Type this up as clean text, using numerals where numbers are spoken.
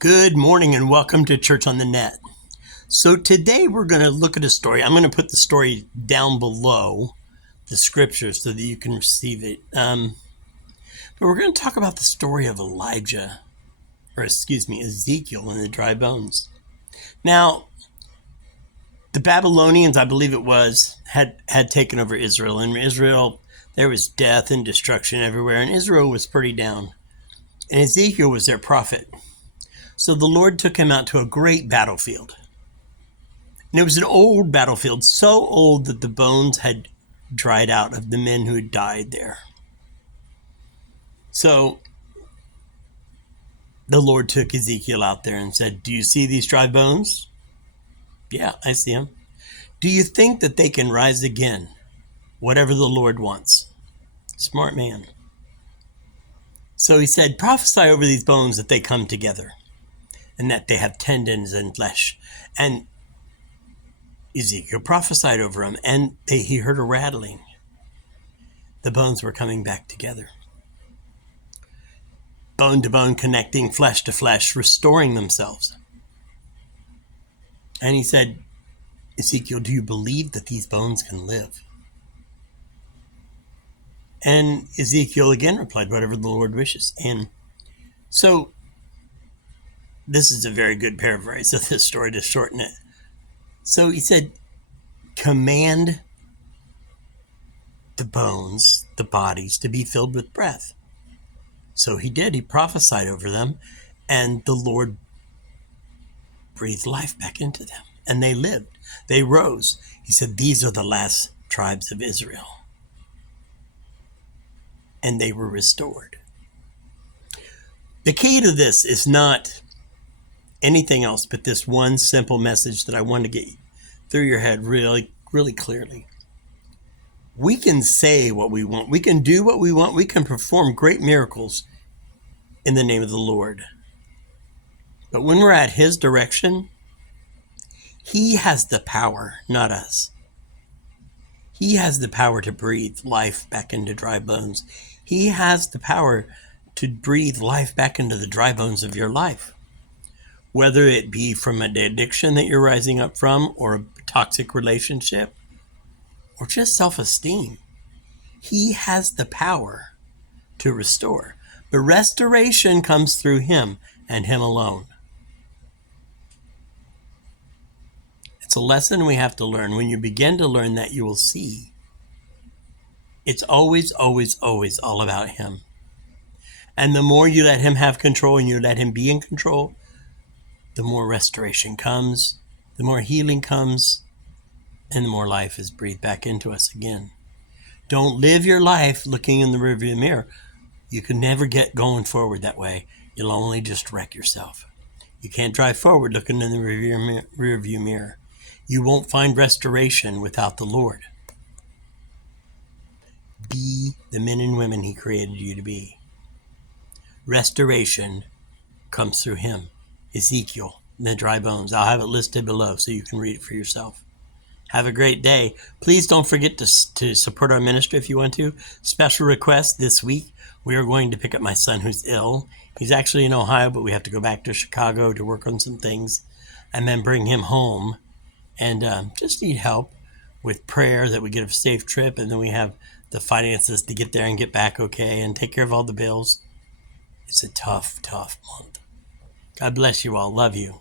Good morning and welcome to Church on the Net. So today we're going to look at a story. I'm going to put the story down below the scripture so that you can receive it. But we're going to talk about the story of Ezekiel and the dry bones. Now, the Babylonians, I believe it was, had taken over Israel. In Israel, there was death and destruction everywhere, and Israel was pretty down. And Ezekiel was their prophet. So the Lord took him out to a great battlefield. And it was an old battlefield, so old that the bones had dried out of the men who had died there. So the Lord took Ezekiel out there and said, "Do you see these dry bones?" "Yeah, I see them." "Do you think that they can rise again, whatever the Lord wants?" Smart man. So he said, "Prophesy over these bones that they come together, and that they have tendons and flesh." And Ezekiel prophesied over them, and he heard a rattling. The bones were coming back together. Bone to bone connecting, flesh to flesh, restoring themselves. And he said, "Ezekiel, do you believe that these bones can live?" And Ezekiel again replied, "Whatever the Lord wishes." And so this is a very good paraphrase of this story to shorten it. So he said, "Command the bones, the bodies, to be filled with breath." So he did. He prophesied over them, and the Lord breathed life back into them, and they lived. They rose. He said, "These are the last tribes of Israel." And they were restored. The key to this is not anything else but this one simple message that I want to get through your head really, really clearly. We can say what we want. We can do what we want. We can perform great miracles in the name of the Lord. But when we're at His direction, He has the power, not us. He has the power to breathe life back into dry bones. He has the power to breathe life back into the dry bones of your life. Whether it be from an addiction that you're rising up from, or a toxic relationship, or just self-esteem, He has the power to restore. But restoration comes through Him and Him alone. It's a lesson we have to learn. When you begin to learn that, you will see it's always, always, always all about Him. And the more you let Him have control and you let Him be in control, the more restoration comes, the more healing comes, and the more life is breathed back into us again. Don't live your life looking in the rearview mirror. You can never get going forward that way. You'll only just wreck yourself. You can't drive forward looking in the rearview mirror. You won't find restoration without the Lord. Be the men and women He created you to be. Restoration comes through Him. Ezekiel, the dry bones. I'll have it listed below so you can read it for yourself. Have a great day. Please don't forget to support our ministry if you want to. Special request this week. We are going to pick up my son who's ill. He's actually in Ohio, but we have to go back to Chicago to work on some things and then bring him home. And just need help with prayer that we get a safe trip, and then we have the finances to get there and get back okay and take care of all the bills. It's a tough, tough month. God bless you all. Love you.